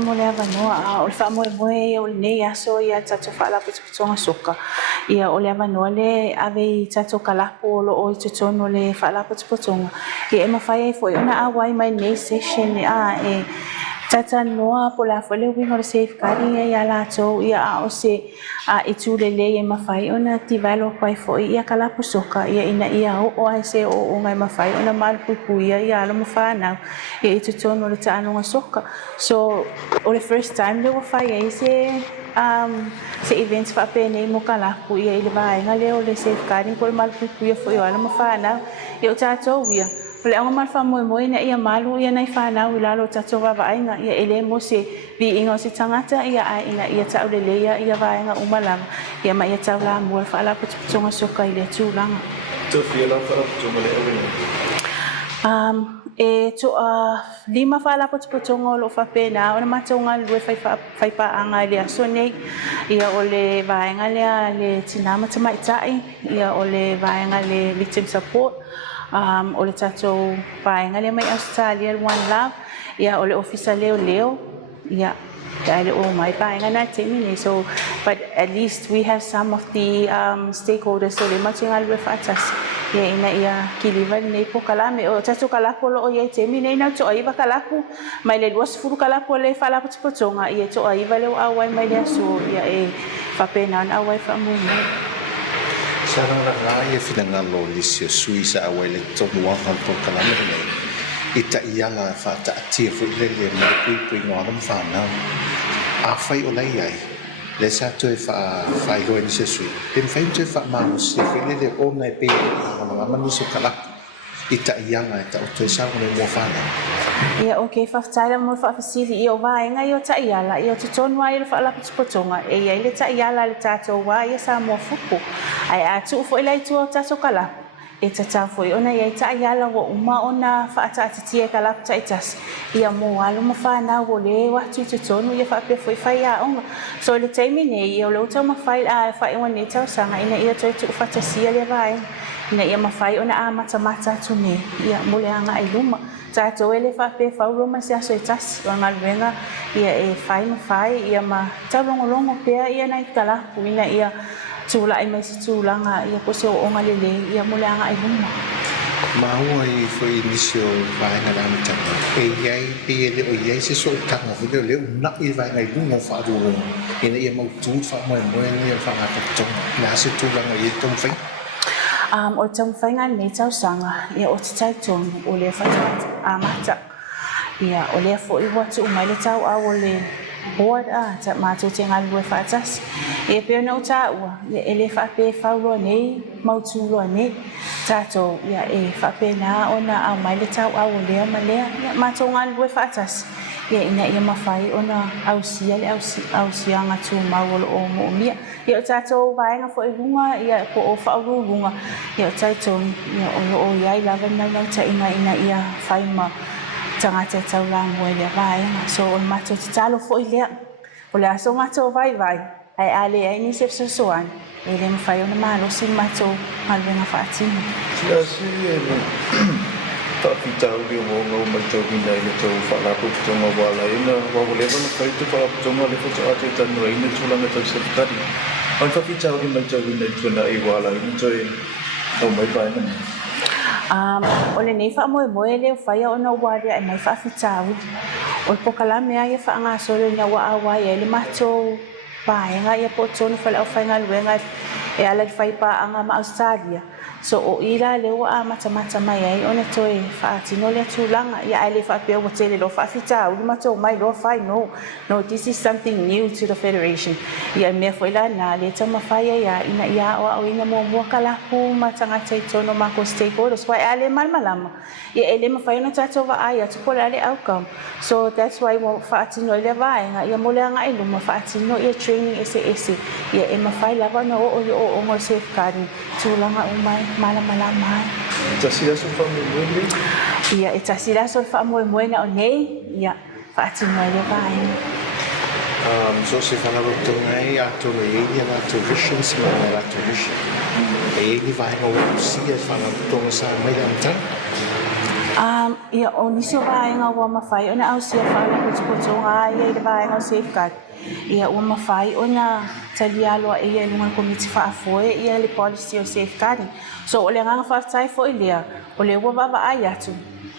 mo le avanoa o le whaamoemoe o le nei aso ia tato whaalaputuputonga soka. Ia o le avanoa le ave tato kalapo o lo o i tutono le whaalaputuputonga. Ia e mawhai e fwoi ona awai mai nei session e tata noa po la fole wingo le safeguarding ia la to ia a o se a itu le e mawhai ona tivalo pai fwoi ia kalapo soka ia ina ia o ai se o ngai mawhai ona malpupu ia alo mawhanau ia i tutono le taanonga soka. So o le first time le wafai ai se events whapene mo kalapo ia i le vaenga leo le safeguarding po le malpupu ia fwoi o alo mawhanau ia o tato ia. Ole anga malfa moe na ia malu ia nai whanau i lalo tato wawainga ia ele mo se vi inga o se tangata ia ai ina ia tau lelea ia wainga umalanga ia ma ia tau la mua whaala putuputonga soka i le tūlanga. Tō whiala whaala putuputonga le awena? E to lima whaala putuputonga o lo whapena ona matonga lue whaipa anga le aso nei ia o le wainga lea le tinama tamaitai ia o le wainga le victim support. O le tatou paenga le mai Australia Onelove ia o le officer leo ia le o mai paenga na te mine so but at least we have some of the stakeholders so le matinga le fatas ia ina ia kiliva nei po kalame o tatou kalapo lo ia te mine na to aiva kalapo mai le was furu kalapo le fala putonga ia to aiva le awai mai le so ia e fapena na awai fa mo Sarang ia finanga lo lisi sui sa awai le tomu wang po kalame nei ita ianga fa ta tia fu le mai pui ngora mfana a fai o lai ai le sa to fa go ni se sui tem fai to fa ma se fi le o mai pe ma manu so kala ita ianga ta o to sa mo fana ia okay faafetaila mo faafasili ia o vaega ia o taʻiala ia o totonu ai le faalaputupotoga e iai le taʻiala le tatou wā ia Samoa Football ae a tuu foʻi laitua o tatou kalapu e tatau foʻi ona iai taʻiala ua uma ona faataʻatitia e kalapu taʻitasi ia mo alo ma fanau o lē watu i totonu ia faapea foʻi faiaʻoga so le taimi nei ia o le ou taumafai a faaiʻoga nei tausaga ina ia toe tuu faatasia le vaega ina ia mafai ona a matamata atu nei ia mo le agaʻi luma tatou ele faapea fauloma se aso e tasi o galuega ia e fai ia ma taulogologo pea ia nai kalapu ina ia tulaʻi mai se tulaga ia po se ooga lelei ia mo le agaʻi luma Maua i foi inisio vaenga la mitanga e iai pe ele o iai se so tanga fu le una i vaenga i lungo fa ru ina ia mau tu fa mo ni fa nga ta na se tu la ngai tom fai o tom fai nga nei tausanga ia o te taitonu o le faatata amata ia o le foʻi watu mai le tau a o le board ta matou te galue faatasi e pe ona o taʻua ia e lē faapē fauloa nei mautuloa nei tatou ia e faapena ona au mai le tauau o lea ma lea ia matou galue faatasi ia ina ia mafai ona ausia le ausiaga tumau o loo moʻomia ia o tatou vaega foʻi luga ia po o faaululuga ia o taitonu ia o loo iai lava naulautaʻiga ina ia fai ma tangata e taulamu e lea vaega so o le matou tatalo foʻi lea o le aso matou vaivai ae a leai ni se fesoasoani e le mafai ona malosi matou galuega faatino Siasi e le whaapitau li o ngau mai tau hina i le tau whaalaputonga wala ina wawalewa na whai te whaalaputonga le whata ate tanu e ina tūlanga tau sefkari. Ai whapitau li mai tau hina i tuna i wala ina tau e au mai paena. O le nei faamoemoe leo faia ona ua lea e mai faafitaui o le pokalame a ia faagasole na ua aua ia i le matou paega ia po tonu faleʻau faigaluega e ala i faipaaga ma Australia so o i la lea ua amatamata mai ai ona toe faatino le tulaga ia ae lē faapea ua tele lo faafitaui le matou mai loa fai no this is something new to the federation ia mea foʻi lana le taumafai ai a ina ia aʻoaʻoina muamua kalapu ma tagata itono ma ko stakeholders wai a lē malamalama ia e lē mafai ona tatou vaai atu po le a le outcome so that's why ua faatino i le vaega ia mo le agaʻi luma faatino ia training ese ia e mafai lava ona oo i ooga o safeguarding tulaga umai malamalama ai Tasi aso whamoemoe ia e tasi laso le faamoemoe na o nei ia faatino i le vaega so se whanarotonga e ato e ia la to vision se mai la to vision e ni vaenga o sia whanarotonga sa mai la mtana Ia o nisi o vaenga ua mawhai ona au sia whala putuputunga ia i le vaenga o safeguard. Ia ua mawhai ona tali aloa ia lunga komiti whaafoe ia le policy o safeguard. So o le nganga whaatai fo i lea, o le ua wawa ai atu,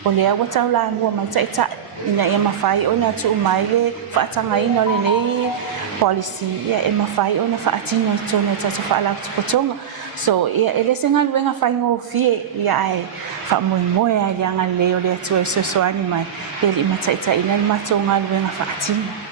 o le ua taula mua mai taita ina ia mawhai ona tu umai le whaatanga ina o le nei policy ia e mawhai ona whaatino tona tatu whaala putuputunga. So ia ele senga luenga whaingo fie ia ai whaamoe ai le anga leo le atu e sosoani mai ia li mataita ina le matonga luenga whaatino.